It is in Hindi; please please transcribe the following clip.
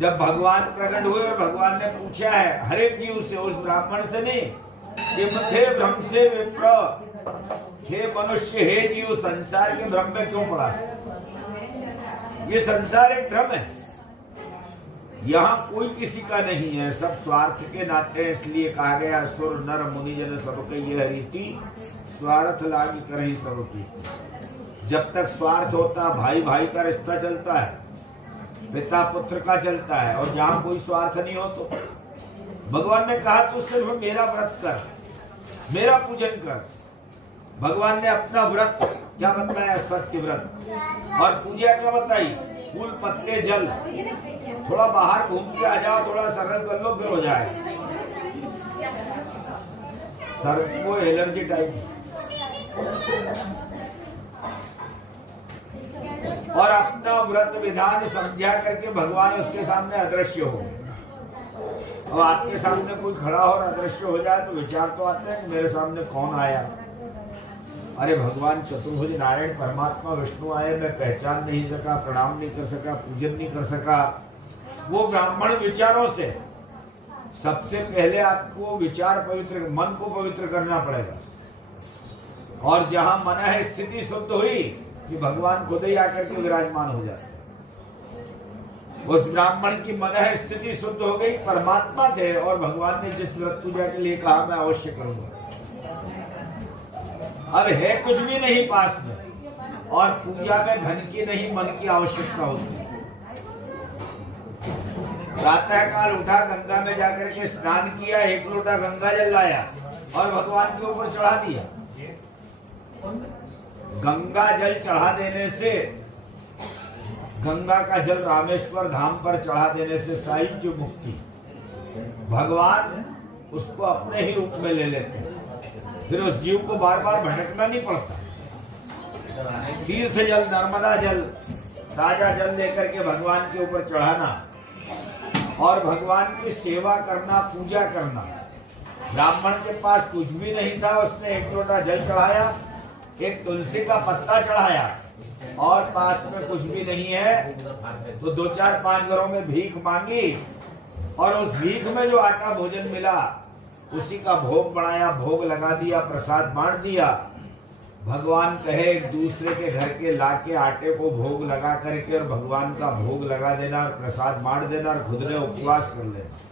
जब भगवान प्रकट हुए और भगवान ने पूछा है हर एक जीव से, उस ब्राह्मण से नहीं कि थे भ्रम से विप्र, हे मनुष्य, हे जीव, संसार के भ्रम में क्यों पड़ा? ये संसार एक भ्रम है, यहाँ कोई किसी का नहीं है, सब स्वार्थ के नाते। इसलिए कहा गया सुर नर मुनि जन सबके ये रीति, स्वार्थ लागी कर ही सबकी। जब तक स्वार्थ होता, भाई भाई का रिश्ता चलता है, पिता पुत्र का चलता है, और जहां कोई स्वार्थ नहीं हो तो भगवान ने कहा तू सिर्फ मेरा व्रत कर, मेरा पूजन कर। भगवान ने अपना व्रत क्या बताया? सत्य व्रत। और पूजा क्या बताई? फूल पत्ते जल। थोड़ा बाहर घूम के आ जाओ, थोड़ा सरल कर लो, फिर हो जाए। सर को एलर्जी टाइप। और अपना व्रत विधान समझा करके भगवान उसके सामने अदृश्य हो। और आपके सामने कोई खड़ा हो और अदृश्य हो जाए तो विचार तो आता है कि मेरे सामने कौन आया? अरे भगवान चतुर्भुज नारायण परमात्मा विष्णु आए, मैं पहचान नहीं सका, प्रणाम नहीं कर सका, पूजन नहीं कर सका। वो ब्राह्मण विचारों से, सबसे पहले आपको विचार पवित्र, मन को पवित्र करना पड़ेगा। और जहां मन है स्थिति शुद्ध हुई कि भगवान खुद ही आकर के विराजमान हो जाते। उस ब्राह्मण की मन है स्थिति शुद्ध हो गई, परमात्मा थे और भगवान ने जिस व्रत पूजा के लिए कहा मैं अवश्य करूंगा। अब है कुछ भी नहीं पास में, और पूजा में धन की नहीं मन की आवश्यकता होती है। प्रातः काल उठा, गंगा में जाकर के स्नान किया, एक लोटा गंगा जल लाया और भगवान के ऊपर चढ़ा दिया। गंगा जल चढ़ा देने से, गंगा का जल रामेश्वर धाम पर चढ़ा देने से साहित्य मुक्ति, भगवान उसको अपने ही रूप में ले लेते हैं। फिर उस जीव को बार बार भटकना नहीं पड़ता। तीर्थ जल, नर्मदा जल, ताजा जल लेकर के भगवान के ऊपर चढ़ाना और भगवान की सेवा करना, पूजा करना। ब्राह्मण के पास कुछ भी नहीं था, उसने एक लोटा जल चढ़ाया, एक तुलसी का पत्ता चढ़ाया, और पास में कुछ भी नहीं है तो 2-4-5 घरों में भीख मांगी, और उस भीख में जो आटा भोजन मिला उसी का भोग बनाया, भोग लगा दिया, प्रसाद बांट दिया। भगवान कहे एक दूसरे के घर के लाके आटे को भोग लगा करके और भगवान का भोग लगा देना और प्रसाद बांट देना और खुद ने उपवास कर लेना।